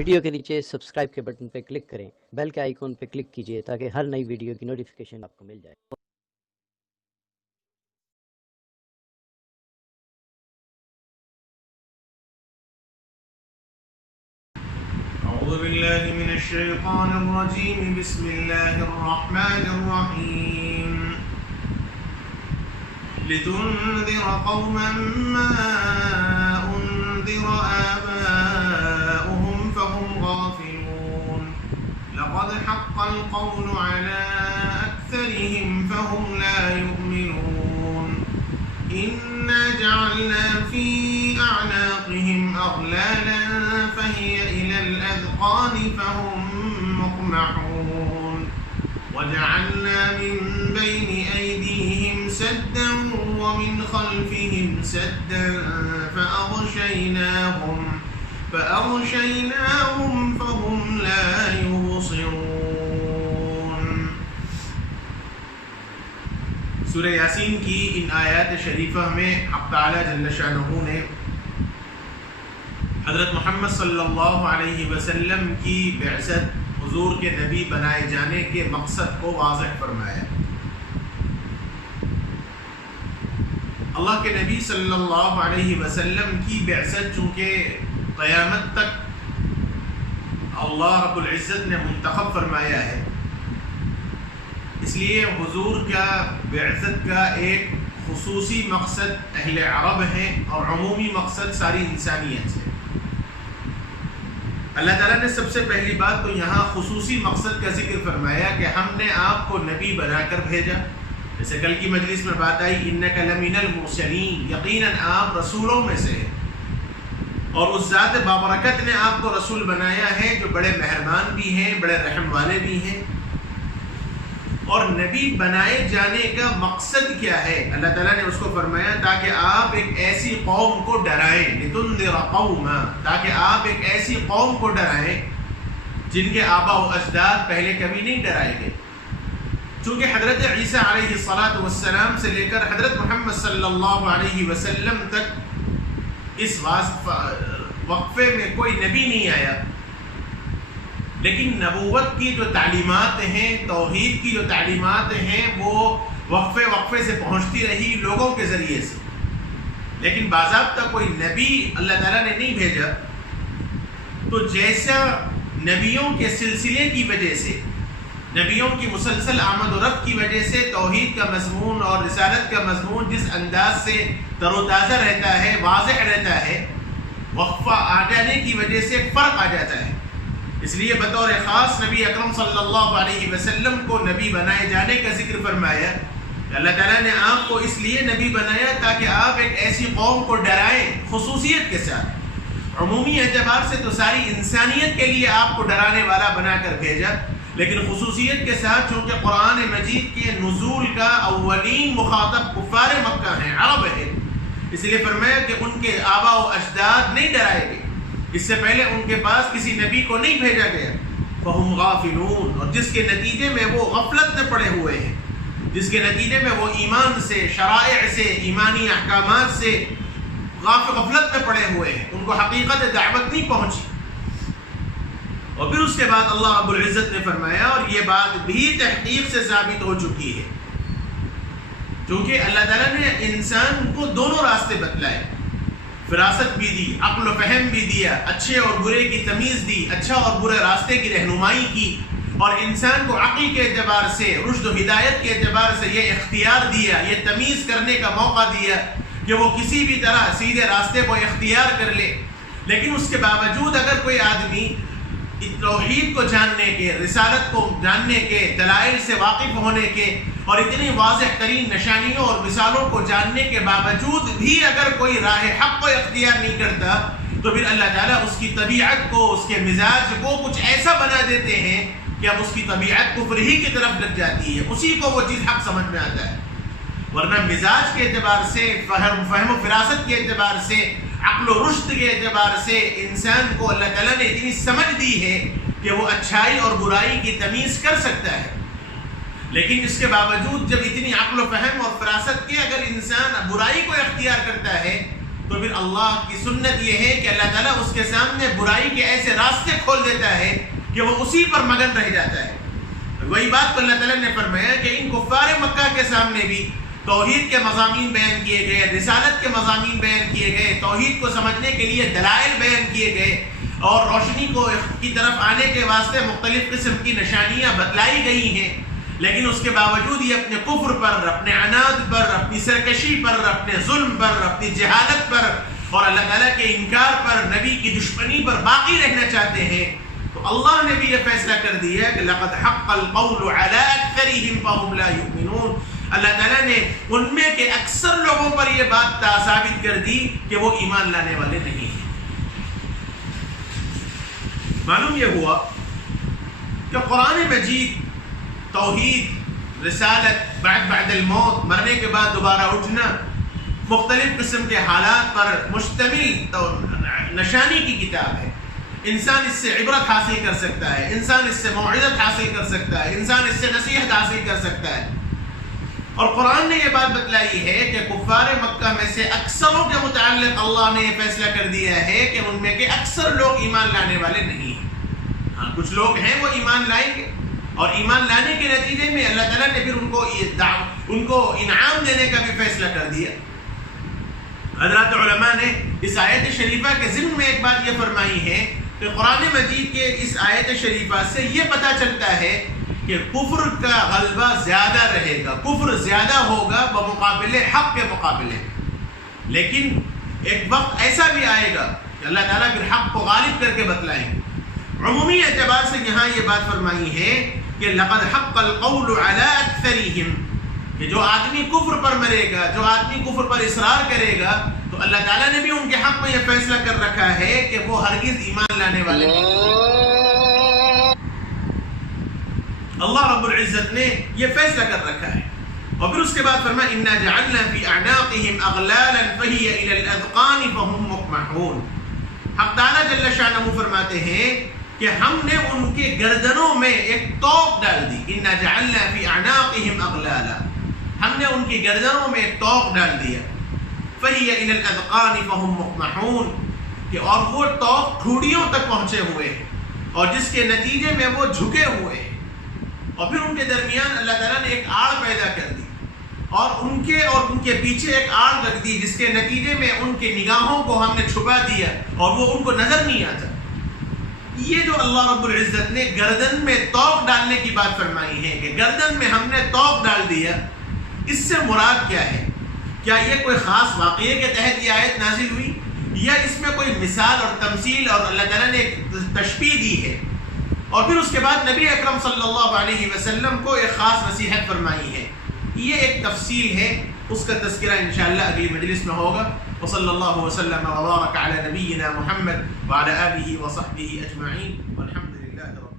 Video کے نیچے subscribe کے بٹن پہ کلک کریں، بیل کے آئیکن پہ کلک کیجئے تاکہ ہر نئی ویڈیو کی نوٹیفیکیشن آپ کو مل جائے۔ اعوذ باللہ من الشیطان الرجیم، بسم اللہ الرحمن الرحیم۔ لتنذر قوما ما انذر آباؤهم فهم غافلون لقد حق القول على أكثرهم فهم لا يؤمنون إنا جعلنا في أعناقهم أغلالا فهي إلى الأذقان فهم مقمحون وجعلنا من بين أيديهم سدا ومن خلفهم سدا فأغشيناهم فهم لا يبصرون۔ سورہ یاسین کی ان آیات شریفہ میں حق تعالی جل شانہ نے حضرت محمد صلی اللہ علیہ وسلم کی بعثت، حضور کے نبی بنائے جانے کے مقصد کو واضح فرمایا۔ اللہ کے نبی صلی اللہ علیہ وسلم کی بعثت چونکہ قیامت تک اللہ رب العزت نے منتخب فرمایا ہے، اس لیے حضور کا بعثت کا ایک خصوصی مقصد اہل عرب ہے اور عمومی مقصد ساری انسانیت ہے۔ اللہ تعالیٰ نے سب سے پہلی بات تو یہاں خصوصی مقصد کا ذکر فرمایا کہ ہم نے آپ کو نبی بنا کر بھیجا، جیسے کل کی مجلس میں بات آئی انک لمن المرسلین، یقیناً آپ رسولوں میں سے ہیں، اور اس ذات بابرکت نے آپ کو رسول بنایا ہے جو بڑے مہربان بھی ہیں، بڑے رحم والے بھی ہیں۔ اور نبی بنائے جانے کا مقصد کیا ہے؟ اللہ تعالیٰ نے اس کو فرمایا تاکہ آپ ایک ایسی قوم کو ڈرائیں، لتنذر قوما، تاکہ آپ ایک ایسی قوم کو ڈرائیں جن کے آبا و اجداد پہلے کبھی نہیں ڈرائے گئے۔ چونکہ حضرت عیسیٰ علیہ السلام سے لے کر حضرت محمد صلی اللہ علیہ وسلم تک اس وقفے میں کوئی نبی نہیں آیا، لیکن نبوت کی جو تعلیمات ہیں، توحید کی جو تعلیمات ہیں، وہ وقفے سے پہنچتی رہی لوگوں کے ذریعے سے، لیکن باضابطہ کوئی نبی اللہ تعالیٰ نے نہیں بھیجا۔ تو جیسا نبیوں کے سلسلے کی وجہ سے، نبیوں کی مسلسل آمد و رفت کی وجہ سے توحید کا مضمون اور رسالت کا مضمون جس انداز سے تر و تازہ رہتا ہے، واضح رہتا ہے، وقفہ آ جانے کی وجہ سے فرق آ جاتا ہے۔ اس لیے بطور خاص نبی اکرم صلی اللہ علیہ وسلم کو نبی بنائے جانے کا ذکر فرمایا۔ اللہ تعالیٰ نے آپ کو اس لیے نبی بنایا تاکہ آپ ایک ایسی قوم کو ڈرائیں، خصوصیت کے ساتھ۔ عمومی اعتبار سے تو ساری انسانیت کے لیے آپ کو ڈرانے والا بنا کر بھیجا، لیکن خصوصیت کے ساتھ چونکہ قرآن مجید کے نزول کا اولین مخاطب کفار مکہ ہیں، عرب ہے، اس لیے فرمایا کہ ان کے آبا و اجداد نہیں ڈرائے گئے، اس سے پہلے ان کے پاس کسی نبی کو نہیں بھیجا گیا۔ فہم غافلون، اور جس کے نتیجے میں وہ غفلت میں پڑے ہوئے ہیں، جس کے نتیجے میں وہ ایمان سے، شرائع سے، ایمانی احکامات سے غفلت میں پڑے ہوئے ہیں، ان کو حقیقت دعوت نہیں پہنچی۔ اور پھر اس کے بعد اللہ رب العزت نے فرمایا، اور یہ بات بھی تحقیق سے ثابت ہو چکی ہے، کیونکہ اللہ تعالیٰ نے انسان کو دونوں راستے بتلائے، فراست بھی دی، عقل و فہم بھی دیا، اچھے اور برے کی تمیز دی، اچھا اور برے راستے کی رہنمائی کی، اور انسان کو عقل کے اعتبار سے، رشد و ہدایت کے اعتبار سے یہ اختیار دیا، یہ تمیز کرنے کا موقع دیا کہ وہ کسی بھی طرح سیدھے راستے کو اختیار کر لے۔ لیکن اس کے باوجود اگر کوئی آدمی توحید کو جاننے کے، رسالت کو جاننے کے، دلائل سے واقف ہونے کے اور اتنی واضح ترین نشانیوں اور مثالوں کو جاننے کے باوجود بھی اگر کوئی راہ حق کو اختیار نہیں کرتا، تو پھر اللہ تعالیٰ اس کی طبیعت کو، اس کے مزاج کو کچھ ایسا بنا دیتے ہیں کہ اب اس کی طبیعت کفر ہی کی طرف لگ جاتی ہے، اسی کو وہ چیز حق سمجھ میں آتا ہے۔ ورنہ مزاج کے اعتبار سے، فہم و فراست کے اعتبار سے، عقل و رشد کے اعتبار سے انسان کو اللہ تعالیٰ نے اتنی سمجھ دی ہے کہ وہ اچھائی اور برائی کی تمیز کر سکتا ہے، لیکن اس کے باوجود جب اتنی عقل و فہم اور فراست کے اگر انسان برائی کو اختیار کرتا ہے تو پھر اللہ کی سنت یہ ہے کہ اللہ تعالیٰ اس کے سامنے برائی کے ایسے راستے کھول دیتا ہے کہ وہ اسی پر مگن رہ جاتا ہے. وہی بات تو اللہ تعالیٰ نے فرمایا کہ ان کفار مکہ کے سامنے بھی توحید کے مضامین بیان کیے گئے، رسالت کے مضامین بیان کیے گئے، توحید کو سمجھنے کے لیے دلائل بیان کیے گئے اور روشنی کی طرف آنے کے واسطے مختلف قسم کی نشانیاں بتلائی گئی ہیں. لیکن اس کے باوجود یہ اپنے کفر پر، اپنے عناد پر، اپنی سرکشی پر، اپنے ظلم پر، اپنی جہالت پر اور اللہ تعالیٰ کے انکار پر، نبی کی دشمنی پر باقی رہنا چاہتے ہیں. تو اللہ نے بھی یہ فیصلہ کر دیا کہ لقد حق القول على اکثرهم فهم لا يؤمنون. اللہ تعالیٰ نے ان میں کے اکثر لوگوں پر یہ بات ثابت کر دی کہ وہ ایمان لانے والے نہیں ہیں. معلوم یہ ہوا کہ قرآن مجید توحید، رسالت، بعد الموت، مرنے کے بعد دوبارہ اٹھنا، مختلف قسم کے حالات پر مشتمل نشانی کی کتاب ہے. انسان اس سے عبرت حاصل کر سکتا ہے، انسان اس سے موعظت حاصل کر سکتا ہے، انسان اس سے نصیحت حاصل کر سکتا ہے. اور قرآن نے یہ بات بتلائی ہے کہ کفار مکہ میں سے اکثروں کے متعلق اللہ نے یہ فیصلہ کر دیا ہے کہ ان میں کے اکثر لوگ ایمان لانے والے نہیں ہیں. ہاں کچھ لوگ ہیں وہ ایمان لائیں گے، اور ایمان لانے کے نتیجے میں اللہ تعالیٰ نے پھر ان کو انعام دینے کا بھی فیصلہ کر دیا. حضرات علماء نے اس آیت شریفہ کے ضمن میں ایک بات یہ فرمائی ہے کہ قرآن مجید کے اس آیت شریفہ سے یہ پتہ چلتا ہے کہ کفر کا غلبہ زیادہ رہے گا، کفر زیادہ ہوگا بمقابلے حق کے مقابلے. لیکن ایک وقت ایسا بھی آئے گا کہ اللہ تعالیٰ پھر حق کو غالب کر کے بتلائیں گے. عمومی اعتبار سے یہاں یہ بات فرمائی ہے کہ لقد حق القول على اکثرهم، کہ جو آدمی کفر پر مرے گا، جو آدمی کفر پر اصرار کرے گا، تو اللہ تعالیٰ نے بھی ان کے حق میں یہ فیصلہ کر رکھا ہے کہ وہ ہرگز ایمان لانے والے نہیں. اللہ رب العزت نے یہ فیصلہ کر رکھا ہے. اور پھر اس کے بعد فرمایا انا جعلنا فی اعناقهم اغلالا فہی الی الاذقان فهم مقمحون. حق تعالیٰ جل شانہ فرماتے ہیں کہ ہم نے ان کے گردنوں میں ایک توق ڈال دی. انا جعلنا فی اعناقهم اغلالا، ہم نے ان کی گردنوں میں ایک توق ڈال دیا. فہی الی الاذقان فهم مقمحون، کہ اور وہ توق ٹھوڑیوں تک پہنچے ہوئے ہیں اور جس کے نتیجے میں وہ جھکے ہوئے ہیں. اور پھر ان کے درمیان اللہ تعالیٰ نے ایک آڑ پیدا کر دی اور ان کے پیچھے ایک آڑ رکھ دی، جس کے نتیجے میں ان کی نگاہوں کو ہم نے چھپا دیا اور وہ ان کو نظر نہیں آتا. یہ جو اللہ رب العزت نے گردن میں توق ڈالنے کی بات فرمائی ہے کہ گردن میں ہم نے توق ڈال دیا، اس سے مراد کیا ہے؟ کیا یہ کوئی خاص واقعے کے تحت یہ آیت نازل ہوئی، یا اس میں کوئی مثال اور تمثیل اور اللہ تعالیٰ نے ایک تشبیہ دی ہے؟ اور پھر اس کے بعد نبی اکرم صلی اللہ علیہ وسلم کو ایک خاص نصیحت فرمائی ہے. یہ ایک تفصیل ہے، اس کا تذکرہ انشاءاللہ اگلی مجلس میں ہوگا. وصلی اللہ وسلم وبارک علی نبینا محمد وعلی آلہ وصحبہ اجمعین والحمد للہ.